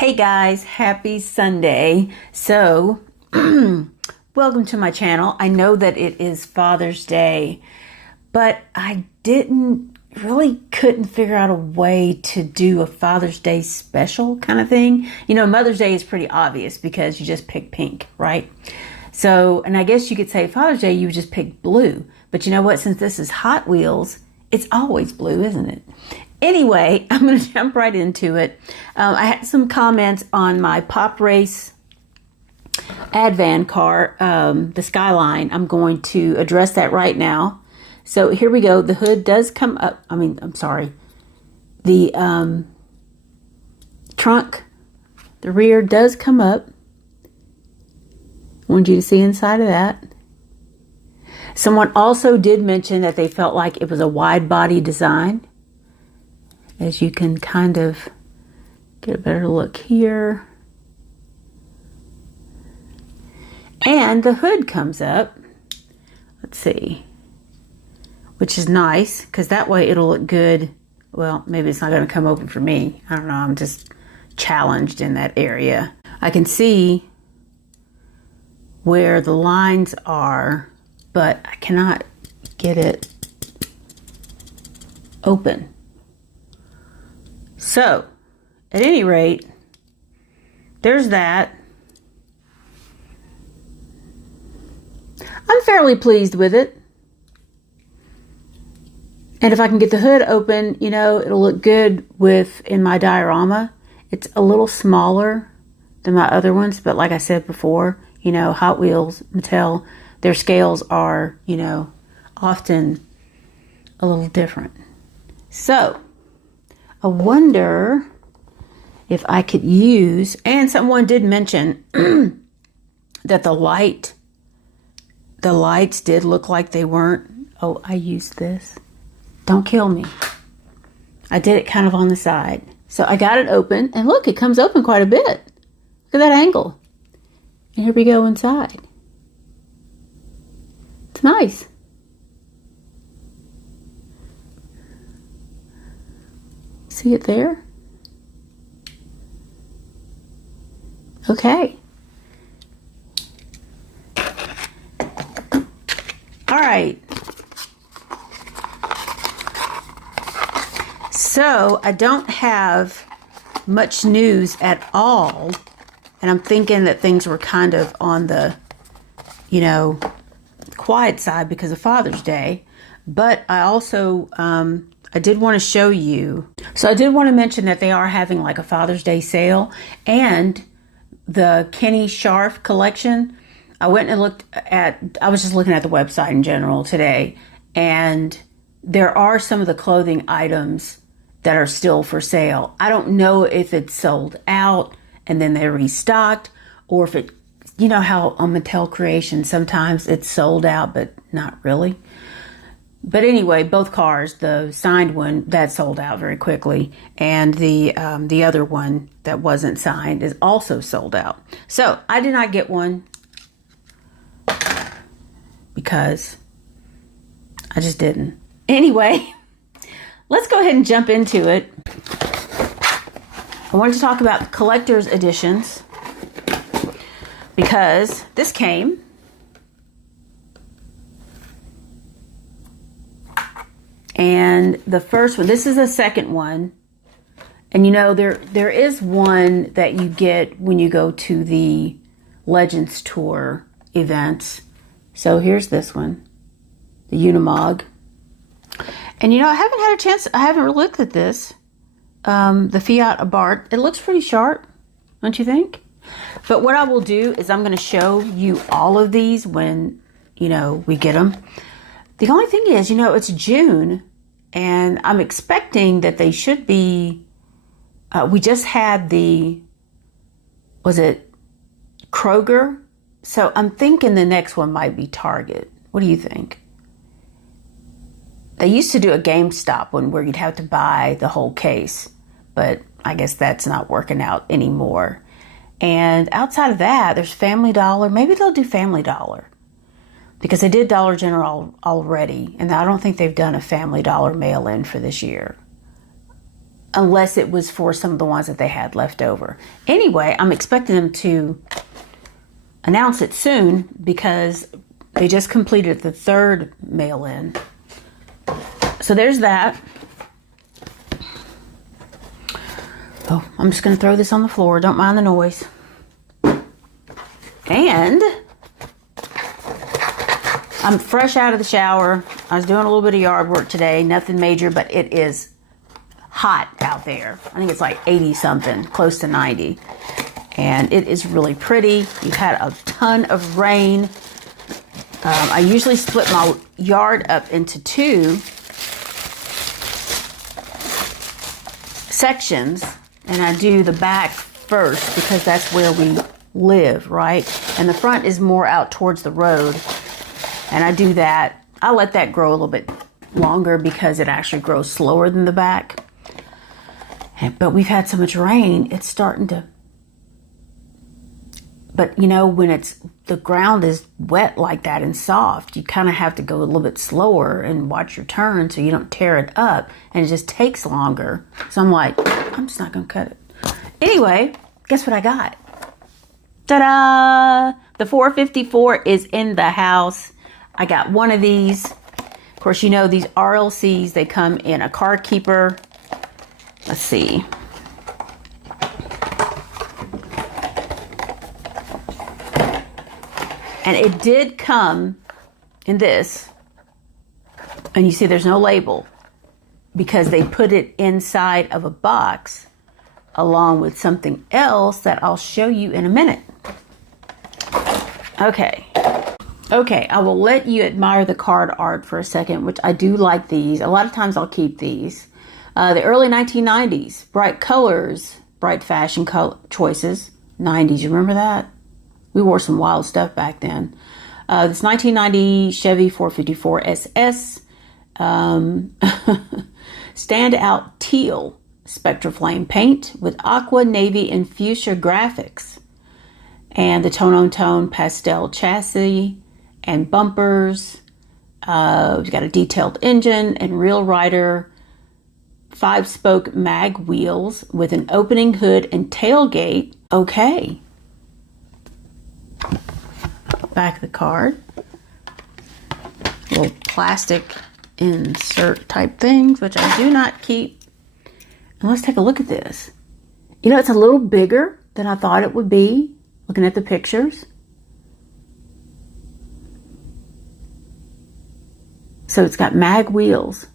Hey guys, happy Sunday. So, welcome to my channel. I know that it is Father's Day, but I couldn't figure out a way to do a Father's Day special kind of thing. You know, Mother's Day is pretty obvious because you just pick pink, right? So, and I guess you could say Father's Day, you just pick blue. But you know what? Since this is Hot Wheels, it's always blue, isn't it? Anyway, I'm going to jump right into it. I had some comments on my Pop Race Advan car, the Skyline. I'm going to address that right now. So here we go. The hood does come up. The trunk, the rear does come up. I wanted you to see inside of that. Someone also did mention that they felt like it was a wide body design. As you can kind of get a better look here. And the hood comes up. Let's see. Which is nice, because that way it'll look good. Well, maybe it's not going to come open for me. I don't know. I'm just challenged in that area. I can see where the lines are, but I cannot get it open. So, at any rate, there's that. I'm fairly pleased with it. And if I can get the hood open, you know, it'll look good in my diorama. It's a little smaller than my other ones, but like I said before, you know, Hot Wheels, Mattel, their scales are, you know, often a little different. So, I wonder if I could use, and someone did mention that the lights did look like they weren't. Oh, I used this. Don't kill me. I did it kind of on the side. So I got it open, and look, it comes open quite a bit. Look at that angle. And here we go inside. It's nice. See it there? Okay. All right. So I don't have much news at all. And I'm thinking that things were kind of on the, you know, quiet side because of Father's Day. But I also, I did want to show you. So I did want to mention that they are having like a Father's Day sale, and the Kenny Scharf collection. I went and I was just looking at the website in general today, and there are some of the clothing items that are still for sale. I don't know if it's sold out and then they're restocked, or if it, you know how on Mattel Creation, sometimes it's sold out, but not really. But anyway, both cars, the signed one, that sold out very quickly. And the other one that wasn't signed is also sold out. So I did not get one because I just didn't. Anyway, let's go ahead and jump into it. I wanted to talk about collector's editions because this came. And the first one, this is the second one. And you know, there is one that you get when you go to the Legends Tour events. So here's this one, the Unimog. And you know, I haven't really looked at this. The Fiat Abarth, it looks pretty sharp, don't you think? But what I will do is I'm going to show you all of these when, you know, we get them. The only thing is, you know, it's June, and I'm expecting that they should be, we just had was it Kroger? So I'm thinking the next one might be Target. What do you think? They used to do a GameStop one where you'd have to buy the whole case, but I guess that's not working out anymore. And outside of that, there's Family Dollar. Maybe they'll do Family Dollar, because they did Dollar General already, and I don't think they've done a Family Dollar mail-in for this year. unless it was for some of the ones that they had left over. Anyway, I'm expecting them to announce it soon because they just completed the 3rd mail-in. So there's that. Oh, I'm just going to throw this on the floor. Don't mind the noise. And I'm fresh out of the shower. I was doing a little bit of yard work today. Nothing major, but it is hot out there. I think it's like 80 something, close to 90. And it is really pretty. We've had a ton of rain. I usually split my yard up into 2 sections. And I do the back first because that's where we live, right? And the front is more out towards the road. And I do that. I let that grow a little bit longer because it actually grows slower than the back. But we've had so much rain, it's starting to... But, you know, when the ground is wet like that and soft, you kind of have to go a little bit slower and watch your turn so you don't tear it up. And it just takes longer. So I'm like, I'm just not going to cut it. Anyway, guess what I got? Ta-da! The 454 is in the house. I got one of these. Of course, you know, these RLCs, they come in a car keeper. Let's see. And it did come in this. And you see there's no label because they put it inside of a box along with something else that I'll show you in a minute. Okay. Okay, I will let you admire the card art for a second, which I do like these. A lot of times I'll keep these. The early 1990s, bright colors, bright fashion choices. 90s, you remember that? We wore some wild stuff back then. This 1990 Chevy 454 SS. Standout teal Spectraflame paint with aqua, navy, and fuchsia graphics. And the tone-on-tone pastel chassis and bumpers. We've got a detailed engine and real rider 5-spoke mag wheels with an opening hood and tailgate. Okay. Back of the card. Little plastic insert type things, which I do not keep. And let's take a look at this. You know, it's a little bigger than I thought it would be, looking at the pictures. So it's got mag wheels.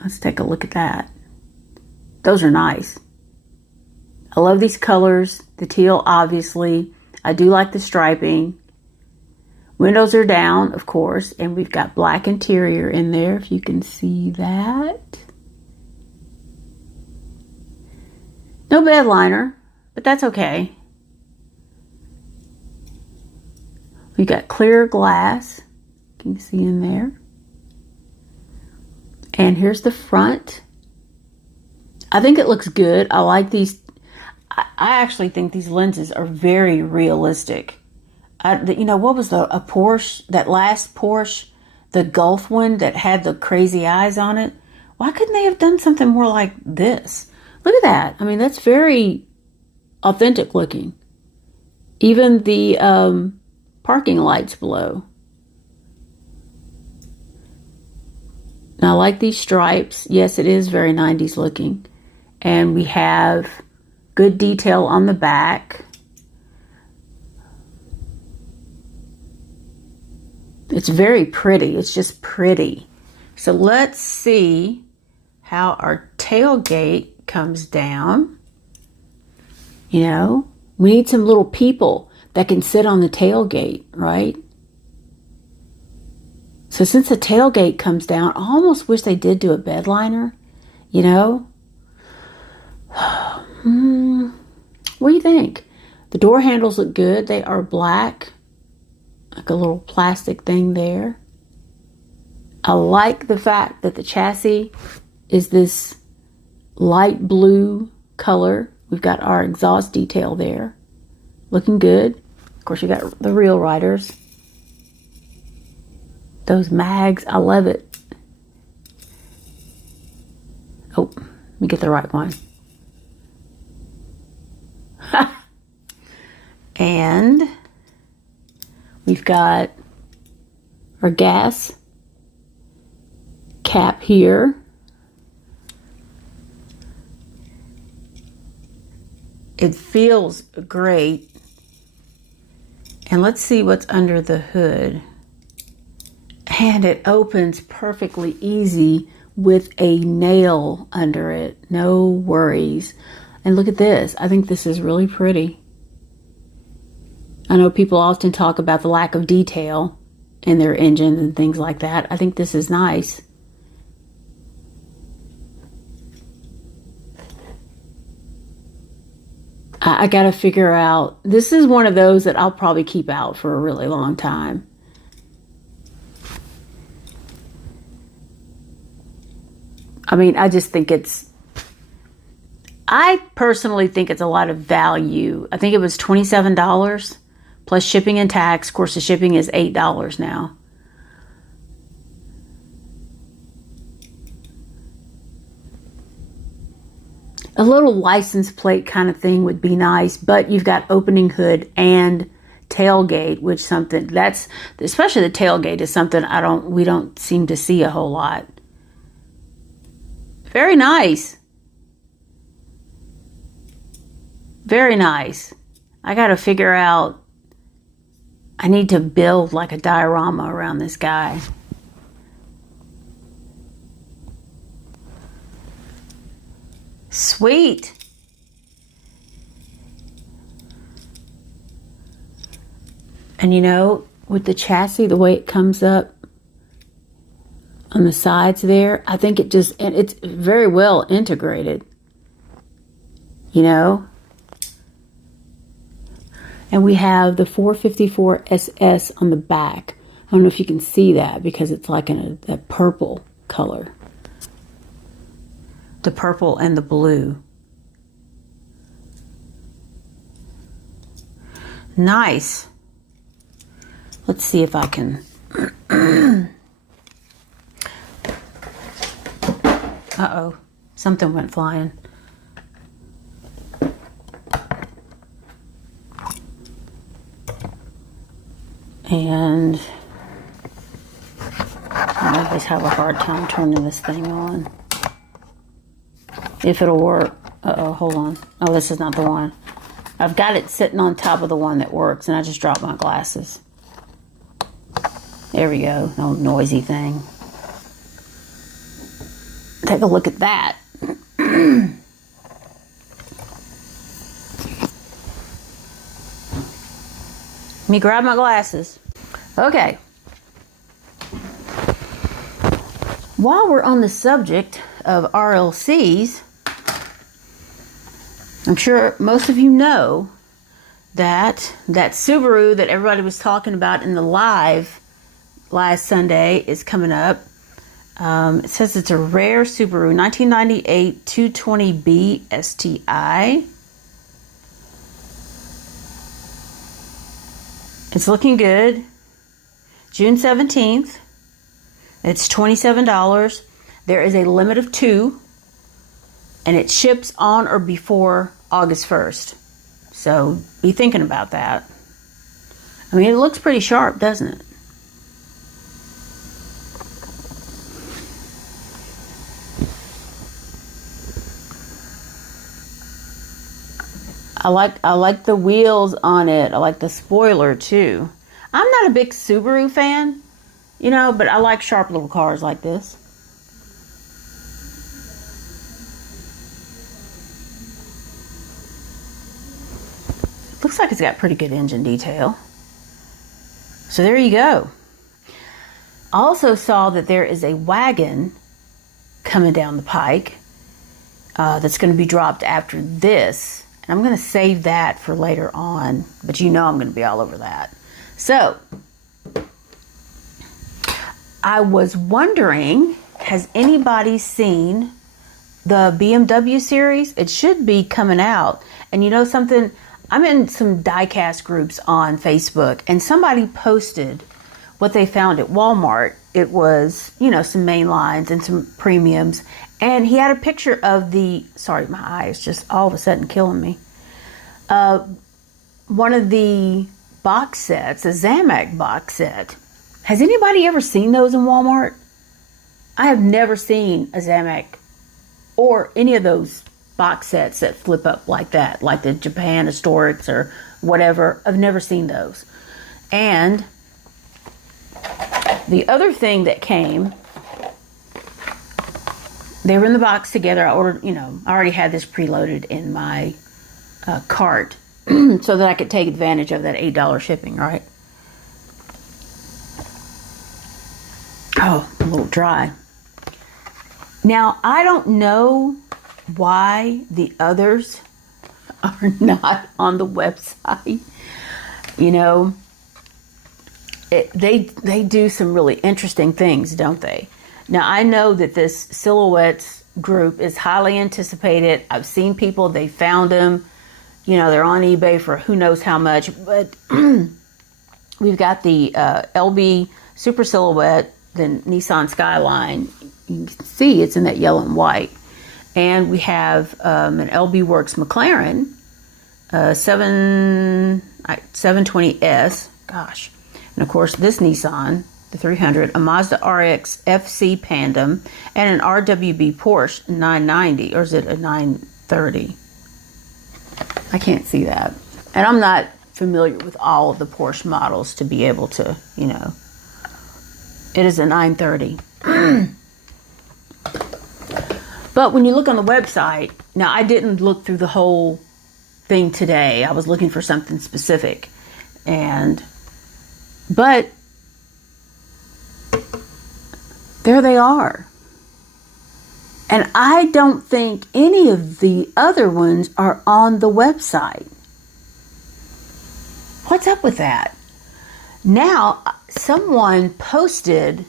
Let's take a look at that. Those are nice. I love these colors. The teal, obviously. I do like the striping. Windows are down, of course, and we've got black interior in there, if you can see that. No bed liner, but that's okay. We've got clear glass. Can you see in there? And here's the front. I think it looks good. I like these. I actually think these lenses are very realistic. You know, what was a Porsche, that last Porsche, the Gulf one that had the crazy eyes on it? Why couldn't they have done something more like this? Look at that. I mean, that's very authentic looking. Even the parking lights below. Now, I like these stripes. Yes, it is very 90s looking. And we have good detail on the back. It's very pretty. It's just pretty. So let's see how our tailgate comes down. You know, we need some little people that can sit on the tailgate, right? So since the tailgate comes down, I almost wish they did do a bed liner, you know? What do you think? The door handles look good. They are black. Like a little plastic thing there. I like the fact that the chassis is this light blue color. We've got our exhaust detail there. Looking good. Of course, you got the real riders. Those mags, I love it. Oh, me get the right one. And we've got our gas cap here. It feels great. And let's see what's under the hood. And it opens perfectly easy with a nail under it. No worries. And look at this. I think this is really pretty. I know people often talk about the lack of detail in their engine and things like that. I think this is nice. I gotta figure out, this is one of those that I'll probably keep out for a really long time. I mean, I just think I personally think it's a lot of value. I think it was $27 plus shipping and tax. Of course, the shipping is $8 now. A little license plate kind of thing would be nice, but you've got opening hood and tailgate, which something that's, especially the tailgate is something we don't seem to see a whole lot. Very nice. Very nice. I got to figure out, I need to build like a diorama around this guy. Sweet. And you know, with the chassis, the way it comes up on the sides there, I think and it's very well integrated, you know. And we have the 454 SS on the back. I don't know if you can see that because it's like in that purple color. The purple and the blue. Nice. Let's see if I can. Uh-oh. Something went flying. And I always have a hard time turning this thing on. If it'll work. Uh-oh, hold on. Oh, this is not the one. I've got it sitting on top of the one that works, and I just dropped my glasses. There we go. No noisy thing. Take a look at that. Let me grab my glasses. Okay. While we're on the subject of RLCs, I'm sure most of you know that Subaru that everybody was talking about in the live last Sunday is coming up. It says it's a rare Subaru 1998 220B STI. It's looking good. June 17th. It's $27. There is a limit of 2. And it ships on or before August 1st. So be thinking about that. I mean, it looks pretty sharp, doesn't it? I like the wheels on it. I like the spoiler too. I'm not a big Subaru fan, you know, but I like sharp little cars like this. Looks like it's got pretty good engine detail. So there you go. I also saw that there is a wagon coming down the pike that's going to be dropped after this. And I'm going to save that for later on, but you know I'm going to be all over that. So, I was wondering, has anybody seen the BMW series? It should be coming out. And you know something? I'm in some Diecast groups on Facebook, and somebody posted what they found at Walmart. It was, you know, some main lines and some premiums. And he had a picture of the, sorry, my eye is just all of a sudden killing me. One of the box sets, a Zamac box set. Has anybody ever seen those in Walmart? I have never seen a Zamac or any of those box sets that flip up like that, like the Japan Historics or whatever. I've never seen those. And the other thing that came, they were in the box together. I ordered, you know, I already had this preloaded in my cart so that I could take advantage of that $8 shipping, right? Oh, a little dry. Now, I don't know why the others are not on the website. You know, they do some really interesting things, don't they? Now, I know that this silhouettes group is highly anticipated. I've seen people, they found them. You know, they're on eBay for who knows how much. But we've got the LB Super Silhouette, the Nissan Skyline. You can see it's in that yellow and white. And we have an LB Works McLaren 720S. Gosh. And of course, this Nissan, the 300, a Mazda RX FC Pandem, and an RWB Porsche 990. Or is it a 930? I can't see that. And I'm not familiar with all of the Porsche models to be able to, you know. It is a 930. But when you look on the website, now I didn't look through the whole thing today. I was looking for something specific. But there they are. And I don't think any of the other ones are on the website. What's up with that? Now, someone posted,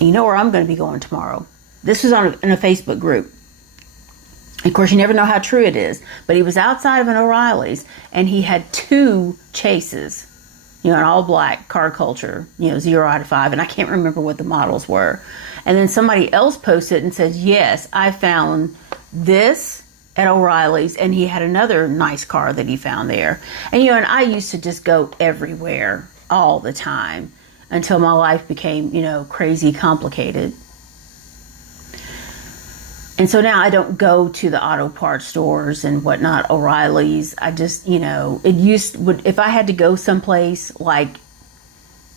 you know where I'm going to be going tomorrow. This was in a Facebook group. Of course, you never know how true it is. But he was outside of an O'Reilly's, and he had 2 chases. You know, an all black car culture, you know, 0 out of 5. And I can't remember what the models were. And then somebody else posted and says, yes, I found this at O'Reilly's, and he had another nice car that he found there. And, you know, and I used to just go everywhere all the time until my life became, you know, crazy complicated. And so now I don't go to the auto parts stores and whatnot, O'Reilly's. I just, you know, if I had to go someplace like,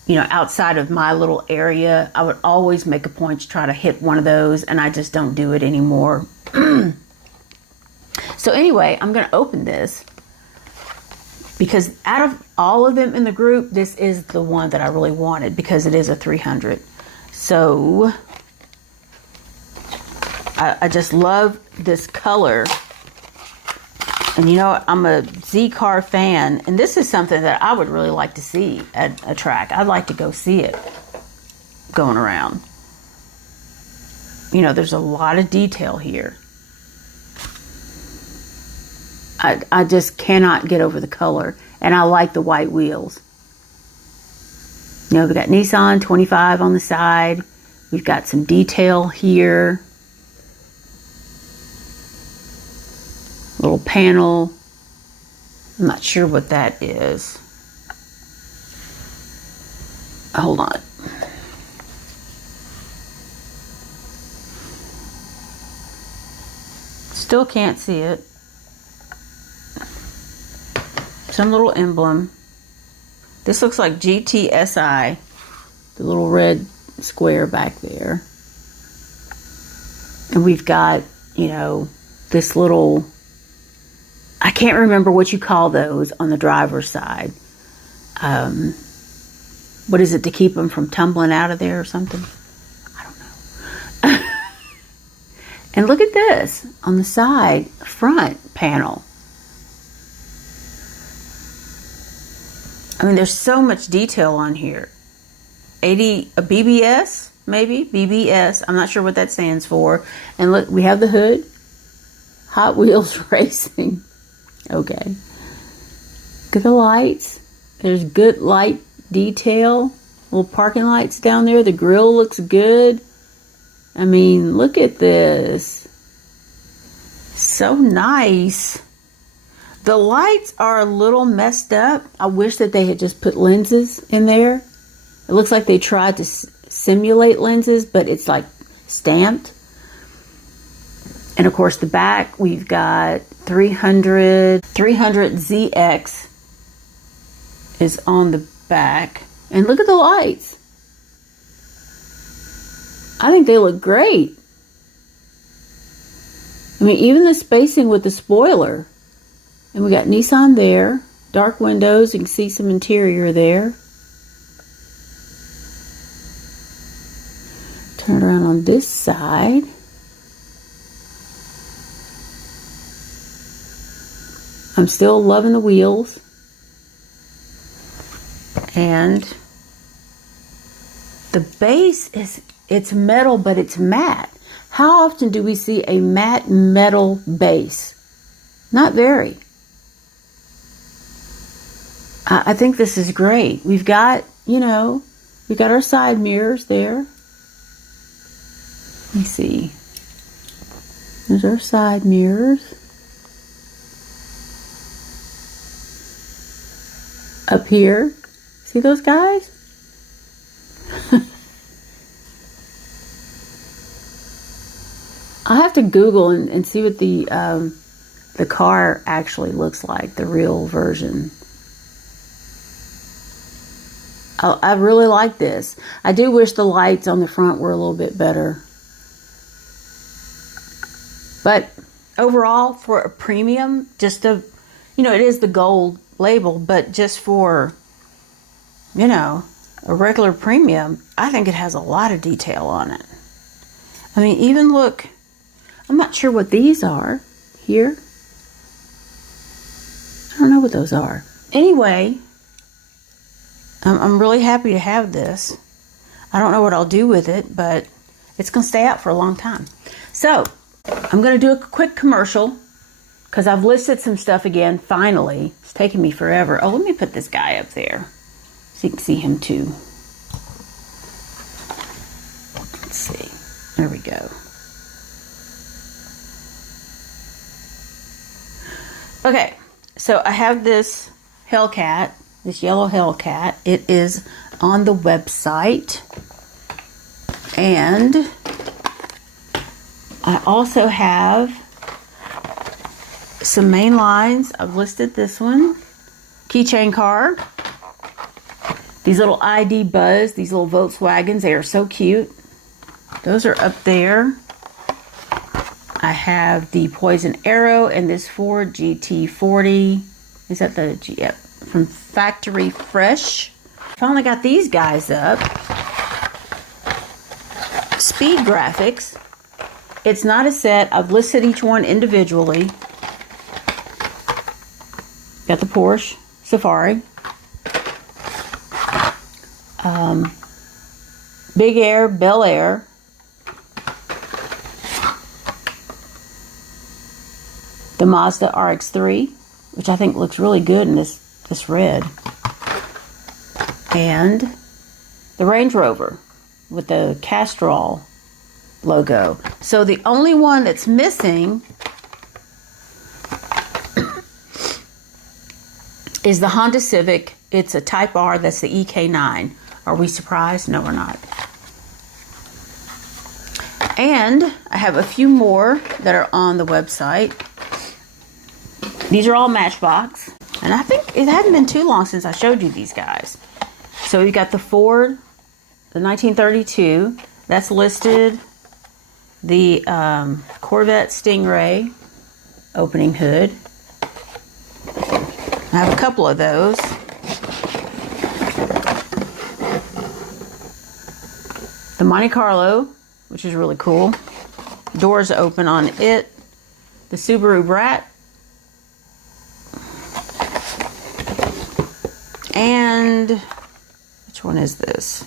you know, outside of my little area, I would always make a point to try to hit one of those, and I just don't do it anymore. So anyway, I'm going to open this because out of all of them in the group, this is the one that I really wanted because it is a 300. So I just love this color. And you know, I'm a Z-Car fan, and this is something that I would really like to see at a track. I'd like to go see it going around. You know, there's a lot of detail here. I just cannot get over the color, and I like the white wheels. You know, we got Nissan 25 on the side. We've got some detail here. Little panel. I'm not sure what that is. Hold on. Still can't see it. Some little emblem. This looks like GTSI. The little red square back there. And we've got, you know, this little, I can't remember what you call those on the driver's side. What is it, to keep them from tumbling out of there or something? I don't know. And look at this on the side, front panel. I mean, there's so much detail on here. A BBS, maybe? BBS. I'm not sure what that stands for. And look, we have the hood. Hot Wheels Racing. Okay. Look at the lights. There's good light detail. Little parking lights down there. The grill looks good. I mean, look at this. So nice. The lights are a little messed up. I wish that they had just put lenses in there. It looks like they tried to simulate lenses, but it's like stamped. And of course the back, we've got 300 ZX is on the back. And look at the lights. I think they look great. I mean, even the spacing with the spoiler. And we got Nissan there. Dark windows. You can see some interior there. Turn around on this side. I'm still loving the wheels. And the base it's metal, but it's matte. How often do we see a matte metal base? Not very. I think this is great. We've got, we've got our side mirrors there. Let me see. There's our side mirrors. Up here. See those guys? I'll have to Google and see what the car actually looks like, the real version. I really like this. I do wish the lights on the front were a little bit better. But overall, for a premium, just it is the gold label, but just for, a regular premium, I think it has a lot of detail on it. I mean, even look, I'm not sure what these are here. I don't know what those are. Anyway, I'm really happy to have this. I don't know what I'll do with it, but it's going to stay out for a long time. So, I'm going to do a quick commercial because I've listed some stuff again, finally. It's taken me forever. Oh, let me put this guy up there so you can see him too. Let's see. There we go. Okay, so I have this Hellcat, this yellow Hellcat. It is on the website. And I also have some main lines. I've listed this one. Keychain car. These little ID Buzz, these little Volkswagens, they are so cute. Those are up there. I have the Poison Arrow and this Ford GT40. Is that the yep, from Factory Fresh. Finally got these guys up. Speed graphics. It's not a set. I've listed each one individually. Got the Porsche Safari. Big Air, Bel Air. The Mazda RX-3, which I think looks really good in this red. And the Range Rover with the Castrol logo. So the only one that's missing is the Honda Civic. It's a Type R, that's the EK9. Are we surprised? No, we're not. And I have a few more that are on the website. These are all Matchbox. And I think it hadn't been too long since I showed you these guys. So we got the Ford, the 1932. That's listed. The Corvette Stingray opening hood. I have a couple of those. The Monte Carlo, which is really cool. Doors open on it. The Subaru Brat. And which one is this?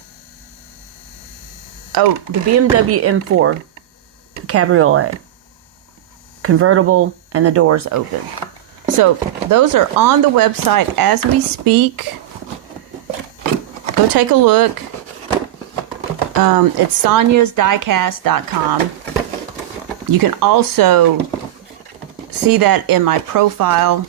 Oh, the BMW M4 Cabriolet. Convertible and the doors open. So those are on the website as we speak. Go take a look. It's soniasdiecast.com. You can also see that in my profile.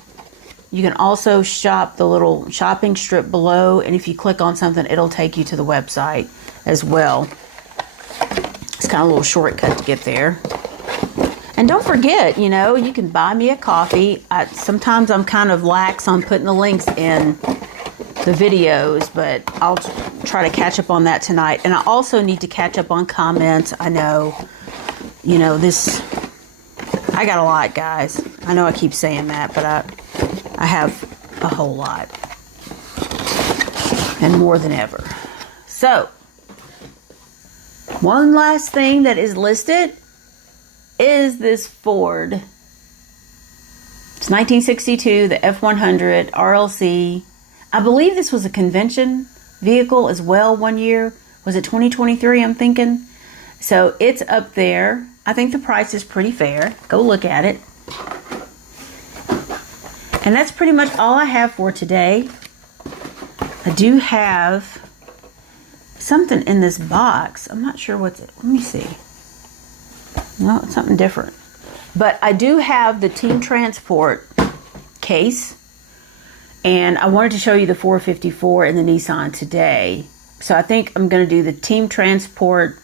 You can also shop the little shopping strip below, and if you click on something, it'll take you to the website as well. It's kind of a little shortcut to get there. And don't forget, you know, you can buy me a coffee. Sometimes I'm kind of lax on putting the links in the videos, but I'll try to catch up on that tonight. And I also need to catch up on comments. I know, you know, I got a lot, guys. I know I keep saying that, but I have a whole lot. And more than ever. So, one last thing that is listed is this Ford. It's 1962, the F100 RLC. I believe this was a convention vehicle as well one year. Was it 2023, I'm thinking? So it's up there. I think the price is pretty fair. Go look at it. And that's pretty much all I have for today. I do have something in this box. I'm not sure what's it. Let me see. No, it's something different. But I do have the Team Transport case. And I wanted to show you the 454 and the Nissan today. So I think I'm going to do the Team Transport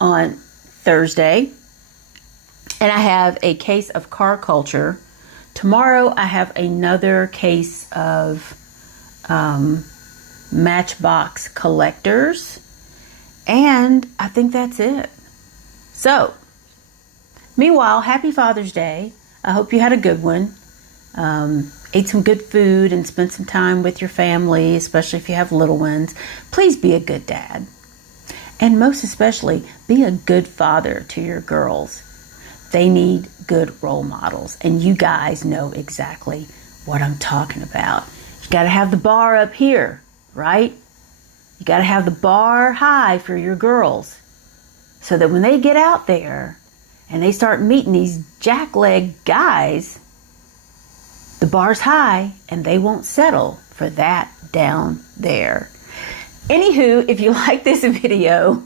on Thursday. And I have a case of Car Culture. Tomorrow I have another case of Matchbox Collectors. And I think that's it. So, meanwhile, happy Father's Day. I hope you had a good one. Ate some good food and spent some time with your family, especially if you have little ones. Please be a good dad. And most especially, be a good father to your girls. They need good role models. And you guys know exactly what I'm talking about. You got to have the bar up here, right? You got to have the bar high for your girls. So that when they get out there and they start meeting these jackleg guys, the bar's high and they won't settle for that down there. Anywho, if you like this video,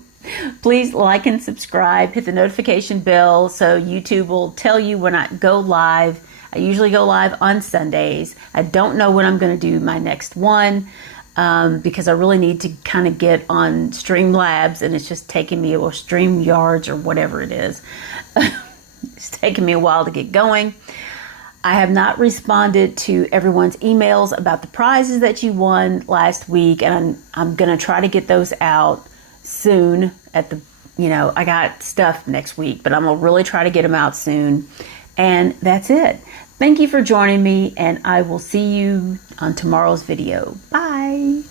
please like and subscribe. Hit the notification bell so YouTube will tell you when I go live. I usually go live on Sundays. I don't know when I'm going to do my next one because I really need to kind of get on Streamlabs, and it's just taking me, or StreamYards or whatever it is. It's taking me a while to get going. I have not responded to everyone's emails about the prizes that you won last week, and I'm going to try to get those out soon I got stuff next week, but I'm going to really try to get them out soon. And that's it. Thank you for joining me, and I will see you on tomorrow's video. Bye.